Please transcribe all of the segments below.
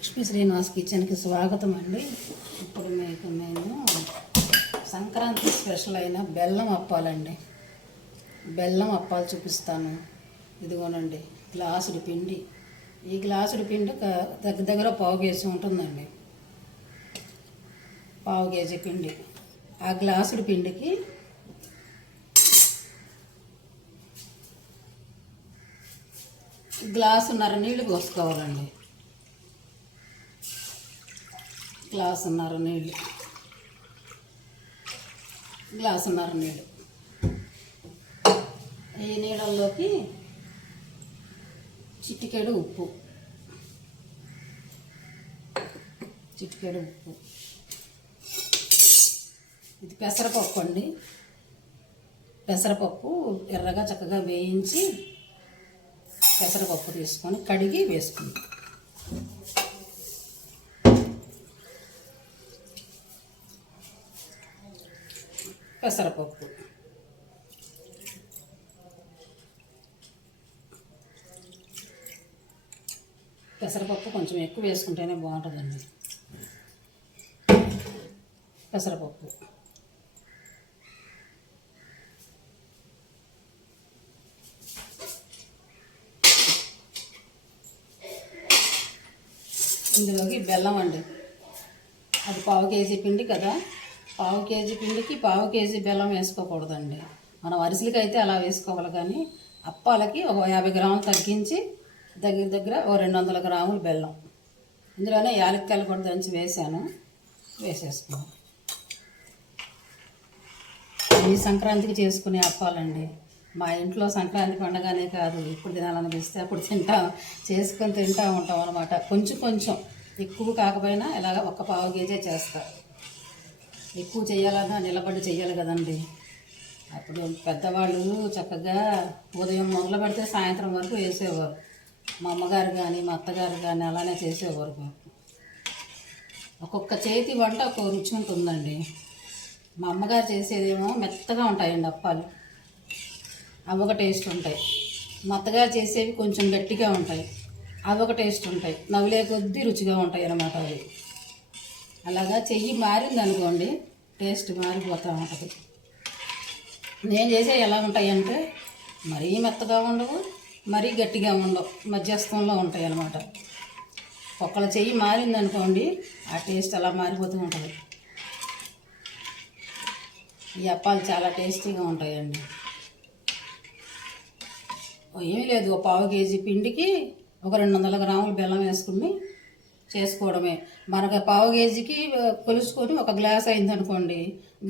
లక్ష్మీ శ్రీనివాస్ కిచెన్కి స్వాగతం అండి. ఇప్పుడు నేను సంక్రాంతి స్పెషల్ అయిన బెల్లం అప్పాలండి. బెల్లం అప్పాలు చూపిస్తాను. ఇదిగోనండి గ్లాసుడు పిండి. ఈ గ్లాసుడు పిండి దగ్గర దగ్గర పావు కేజీ ఉంటుందండి. పావు కేజీ పిండి. ఆ గ్లాసుడు పిండికి గ్లాసున్నర నీళ్లు పోసుకోవాలండి. గ్లాసున్నర నీళ్ళు. ఈ నీళ్ళల్లోకి చిటికెడు ఉప్పు. ఇది పెసరపప్పు అండి. పెసరపప్పు ఎర్రగా చక్కగా వేయించి పెసరపప్పు తీసుకొని కడిగి వేసుకుంటాం. పెసరపప్పు కొంచెం ఎక్కువ వేసుకుంటేనే బాగుంటుందండి. పెసరపప్పు ఇందులోకి బెల్లం అండి. అది పావు కేజీ పిండి కదా, పావు కేజీ పిండికి పావు కేజీ బెల్లం వేసుకోకూడదండి. మనం అరిసెలకి అయితే అలా వేసుకోవాలి, కానీ అప్పాలకి ఒక 50 గ్రాములు తగ్గించి దగ్గర దగ్గర ఓ 200 గ్రాములు బెల్లం. ఇందులోనే యాలక్కాయలు కూడా దంచి వేసేసుకున్నాం. ఈ సంక్రాంతికి చేసుకునే అప్పాలండి. మా ఇంట్లో సంక్రాంతి పండగనే కాదు, ఇప్పుడు తినాలనిపిస్తే అప్పుడు చేసుకొని తింటూ ఉంటాం అనమాట. కొంచెం ఎక్కువ కాకపోయినా ఇలాగ ఒక పావు కేజీ చేస్తా. ఎక్కువ చేయాలన్నా నిలబడి చేయాలి కదండి. అప్పుడు పెద్దవాళ్ళు చక్కగా ఉదయం మొదలు పెడితే సాయంత్రం వరకు వేసేవారు. మా అమ్మగారు కానీ మా అత్తగారు కానీ అలానే చేసేవారు. ఒక్కొక్క చేతి వంట ఒక్కొక్క రుచి ఉంటుందండి. మా అమ్మగారు చేసేదేమో మెత్తగా ఉంటాయండి అప్పాలు, అవి ఒక టేస్ట్ ఉంటాయి. మా అత్తగారు చేసేవి కొంచెం గట్టిగా ఉంటాయి, అవి ఒక టేస్ట్ ఉంటాయి. నవ్వులే కొద్దీ రుచిగా ఉంటాయి అన్నమాట. అవి అలాగా చెయ్యి మారింది అనుకోండి, టేస్ట్ మారిపోతూ ఉంటుంది. నేను చేసే ఎలా ఉంటాయంటే మరీ మెత్తగా ఉండవు, మరీ గట్టిగా ఉండవు, మధ్యస్థంలో ఉంటాయి అన్నమాట. ఒక్కళ్ళ చెయ్యి మారింది అనుకోండి, ఆ టేస్ట్ అలా మారిపోతూ ఉంటుంది. ఈ అప్పాలు చాలా టేస్టీగా ఉంటాయండి. ఏమీ లేదు, ఒక పావు కేజీ పిండికి ఒక 200 గ్రాములు బెల్లం వేసుకుని చేసుకోవడమే. మనకు పావు కేజీకి కొలుసుకొని ఒక గ్లాస్ అయిందనుకోండి,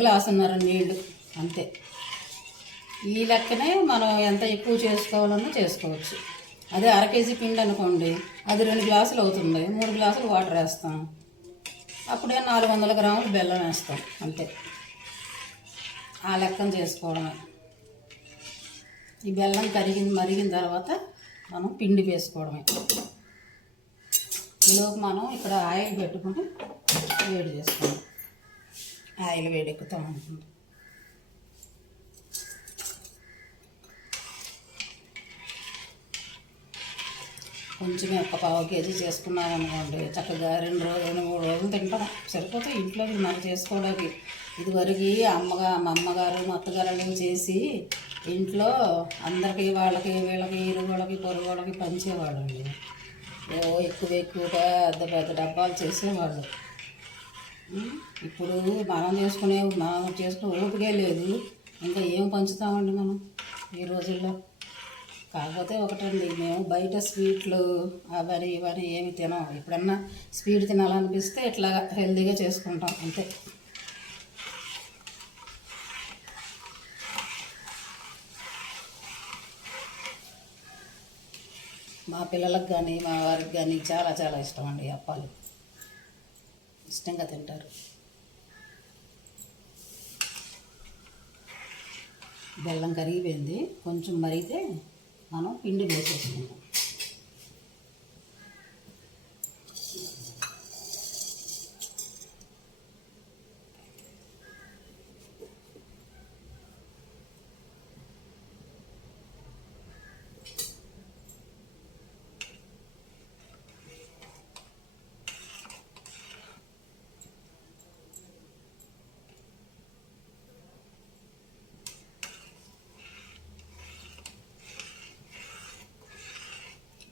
గ్లాసున్నర నీళ్ళు అంతే. ఈ లెక్కనే మనం ఎంత ఎక్కువ చేసుకోవాలన్నా చేసుకోవచ్చు. అదే అర కేజీ పిండి అనుకోండి, అది 2 గ్లాసులు అవుతుంది, 3 గ్లాసులు వాటర్ వేస్తాం. అప్పుడే 400 గ్రాములు బెల్లం వేస్తాం అంతే. ఆ లెక్కన చేసుకోవడమే. ఈ బెల్లం మరిగిన తర్వాత మనం పిండి వేసుకోవడమే. ఈలోపు మనం ఇక్కడ ఆయిల్ పెట్టుకుని వేడి చేసుకోవాలి. ఆయిల్ వేడెక్కుతూ ఉంటుంది. కొంచెం ఒక పావు కేజీ చేసుకున్నాం అనుకోండి, చక్కగా 2-3 రోజులు తింటాం, సరిపోతాయి ఇంట్లో మనం చేసుకోవడానికి. ఇదివరకు మా అమ్మగారు మా అత్తగారు చేసి ఇంట్లో అందరికీ వాళ్ళకి వీళ్ళకి ఇరుగుళ్ళకి పొరుగుళ్ళకి పంచేవాళ్ళండి. ఎక్కువగా పెద్ద డబ్బాలు చేసేవాళ్ళు. ఇప్పుడు మనం చేసుకునే ఓపికే లేదు, ఇంకా ఏం పంచుతామండి మనం ఈ రోజుల్లో. కాకపోతే ఒకటండి, మేము బయట స్వీట్లు అవని ఇవని ఏమి తినాం. ఎప్పుడన్నా స్వీట్ తినాలనిపిస్తే ఇట్లా హెల్తీగా చేసుకుంటాం అంతే. మా పిల్లలకు కానీ మా వారికి కానీ చాలా చాలా ఇష్టం అండి అప్పాలు. ఇష్టంగా తింటారు. బెల్లం కరిగిపోయింది, కొంచెం మరిగితే మనం పిండి వేసేసుకుంటాం.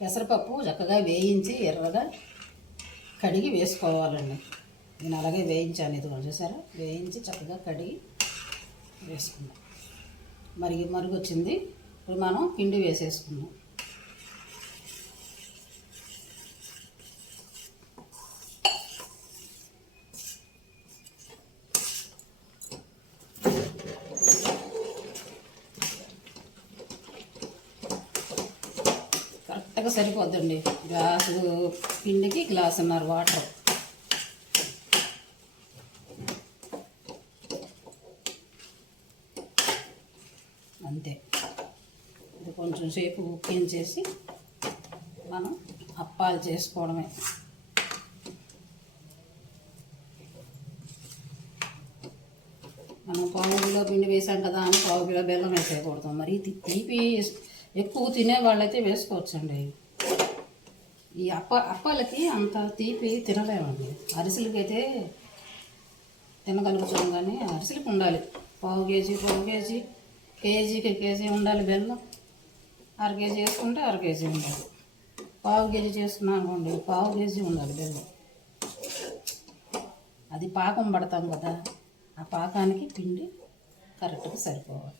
పెసరపప్పు చక్కగా వేయించి ఎర్రగా కడిగి వేసుకోవాలండి. నేను అలాగే వేయించాను, ఇది చూసారా, వేయించి చక్కగా కడిగి వేసుకుందాం. మరుగొచ్చింది. ఇప్పుడు మనం పిండి వేసేసుకుందాం. కరెక్ట్గా సరిపోద్దండి. గ్లాసు పిండికి గ్లాసున్నర వాటర్. అంతే. ఇది కొంచెం సేపు ఉక్కించేసి మనం అప్పాలు చేసుకోవడమే. మనం పావు కిలో పిండి వేసాం కదా అని పావు కిలో బెల్లం వేసేయకూడదు. మరి తీపి ఎక్కువ తినే వాళ్ళైతే వేసుకోవచ్చండి. ఈ అప్పాలకి అంత తీపి తినలేమండి. అరిసెలకైతే తినగలుగుతాం, కానీ అరిసెలకు ఉండాలి పావు కేజీ కేజీకి కేజీ ఉండాలి బెల్లం. అర కేజీ వేసుకుంటే అర కేజీ ఉండాలి. పావు కేజీ చేసుకున్నాం అనుకోండి, పావు కేజీ ఉండాలి బెల్లం. అది పాకం పడతాం కదా, ఆ పాకానికి పిండి కరెక్ట్గా సరిపోవాలి.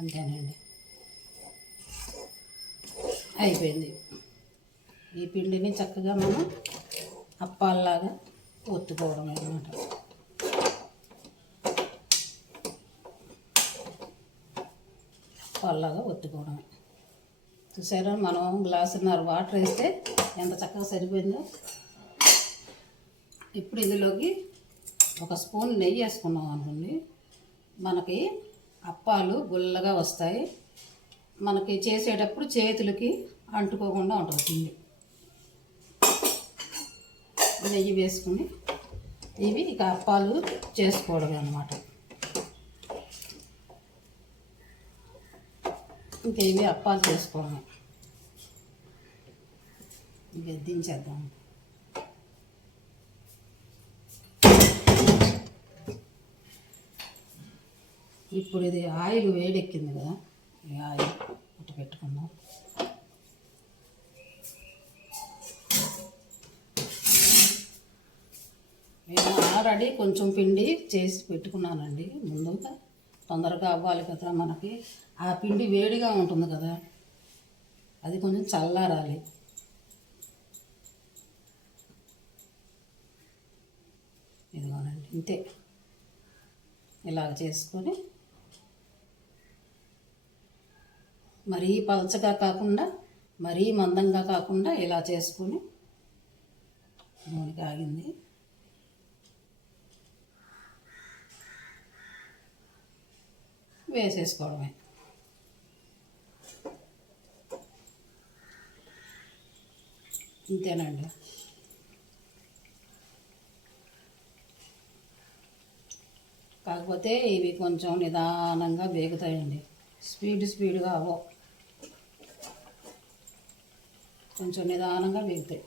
అంతేనండి, అయిపోయింది. ఈ పిండిని చక్కగా మనం అప్పాల్లాగా ఒత్తుకోవడం అన్నమాట. అప్పాల్లాగా ఒత్తుకోవడమే. చూసారా, మనం గ్లాసున్నర వాటర్ వేస్తే ఎంత చక్కగా సరిపోయిందో. ఇప్పుడు ఇందులోకి ఒక స్పూన్ నెయ్యి వేసుకున్నాం అనుకోండి, మనకి అప్పాలు గుల్లగా వస్తాయి. మనకి చేసేటప్పుడు చేతులకి అంటుకోకుండా ఉంటుంది. నెయ్యి వేసుకుని ఇవి ఇక అప్పాలు చేసుకోవడమే అన్నమాట. ఇంకా ఇవి అప్పాలు చేసుకోవడమే. ఇవి దించేద్దాం. ఇప్పుడు ఇది ఆయిల్ వేడెక్కింది కదా, ఈ ఆయిల్ ఇటు పెట్టుకుందాం. నేను ఆల్రెడీ కొంచెం పిండి చేసి పెట్టుకున్నానండి ముందుగా, తొందరగా అవ్వాలి కదా మనకి. ఆ పిండి వేడిగా ఉంటుంది కదా, అది కొంచెం చల్లారాలి. ఇదిగోనండి, ఇంతే. ఇలాగ చేసుకొని మరీ పలచగా కాకుండా మరీ మందంగా కాకుండా ఇలా చేసుకొని నూనె కాగింది. వేసేసుకోవడమే. ఇంతేనండి. కాకపోతే ఇవి కొంచెం నిదానంగా వేగుతాయండి, స్పీడ్గా అవ్వవు, కొంచెం నిదానంగా వేగుతాయి.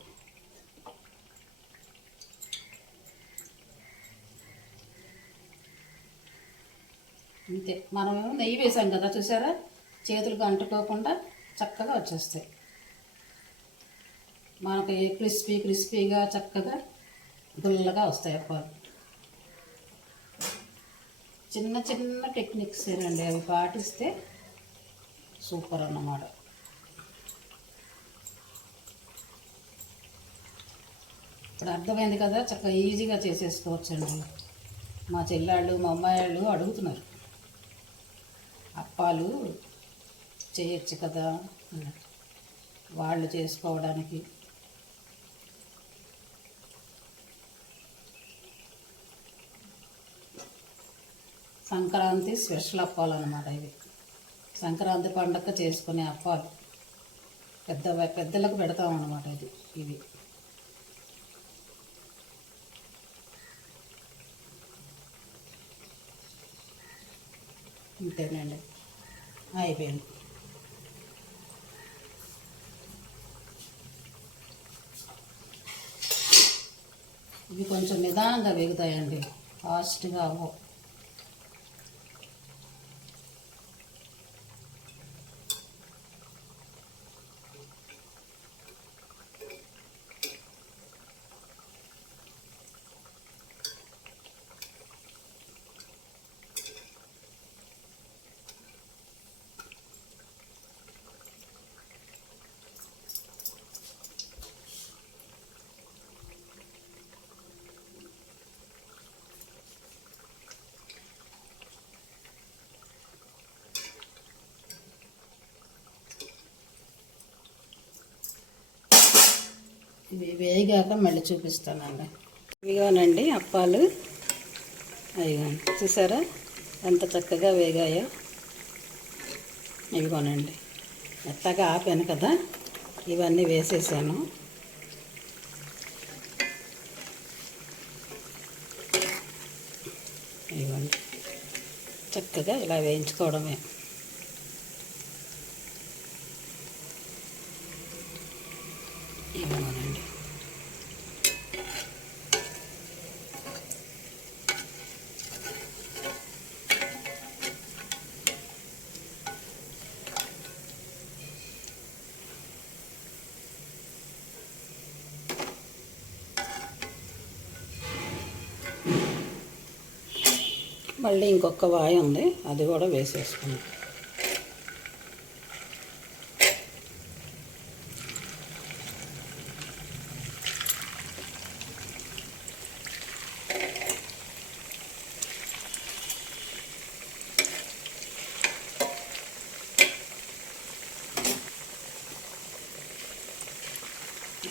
అంతే. మనమేమో నెయ్యి వేసాం కదా, చూసారా, చేతులకు అంటుకోకుండా చక్కగా వచ్చేస్తాయి. మనకి క్రిస్పీగా చక్కగా గుల్లగా వస్తాయి అప్పాలు. చిన్న చిన్న టెక్నిక్స్ ఏనండి, అవి పాటిస్తే సూపర్ అన్నమాట. ఇప్పుడు అర్థమైంది కదా, చక్కగా ఈజీగా చేసేసుకోవచ్చండి. మా చెల్లాళ్ళు మా అమ్మాయిళ్ళు అడుగుతున్నారు, అప్పాలు చేయొచ్చు కదా అన్నట్టు, వాళ్ళు చేసుకోవడానికి. సంక్రాంతి స్పెషల్ అప్పాలు అన్నమాట ఇవి. సంక్రాంతి పండగ చేసుకునే అప్పాలు, పెద్దలకు పెడతాం అన్నమాట ఇవి. ఇంతేనండి, అయిపోయింది. ఇవి కొంచెం నిదానంగా వేగుతాయండి, ఫాస్ట్గా అవ్వవు. ఇవి వేగాక మళ్ళీ చూపిస్తానండి. ఇవిగోనండి అప్పాలు. అదిగోండి, చూసారా ఎంత చక్కగా వేగాయో. ఇవిగోనండి, మెత్తగా ఆపాను కదా, ఇవన్నీ వేసేసాను. ఇవ్వండి, చక్కగా ఇలా వేయించుకోవడమే. ఇవ్వనండి, మళ్ళీ ఇంకొక వాయి ఉంది, అది కూడా వేసేసుకున్నాం.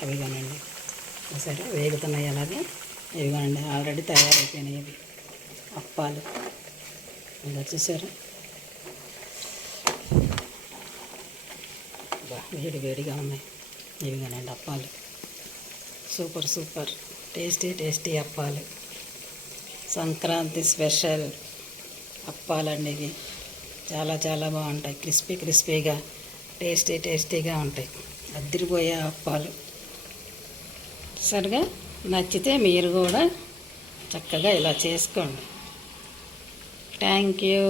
అవి కానండి, సరే వేగుతున్నాయి అలాగే. ఇవి కానండి, ఆల్రెడీ తయారైపోయినాయి ఇవి అప్పాలు. ఇలా చూసారా, వేడి వేడిగా ఉన్నాయి. ఇవి కానండి అప్పాలు, సూపర్ సూపర్ టేస్టీ టేస్టీ అప్పాలు. సంక్రాంతి స్పెషల్ అప్పాలండి ఇవి. చాలా చాలా బాగుంటాయి, క్రిస్పీ క్రిస్పీగా, టేస్టీ టేస్టీగా ఉంటాయి. అద్దరిపోయే అప్పాలు. సరిగా నచ్చితే మీరు కూడా చక్కగా ఇలా చేసుకోండి. Thank you.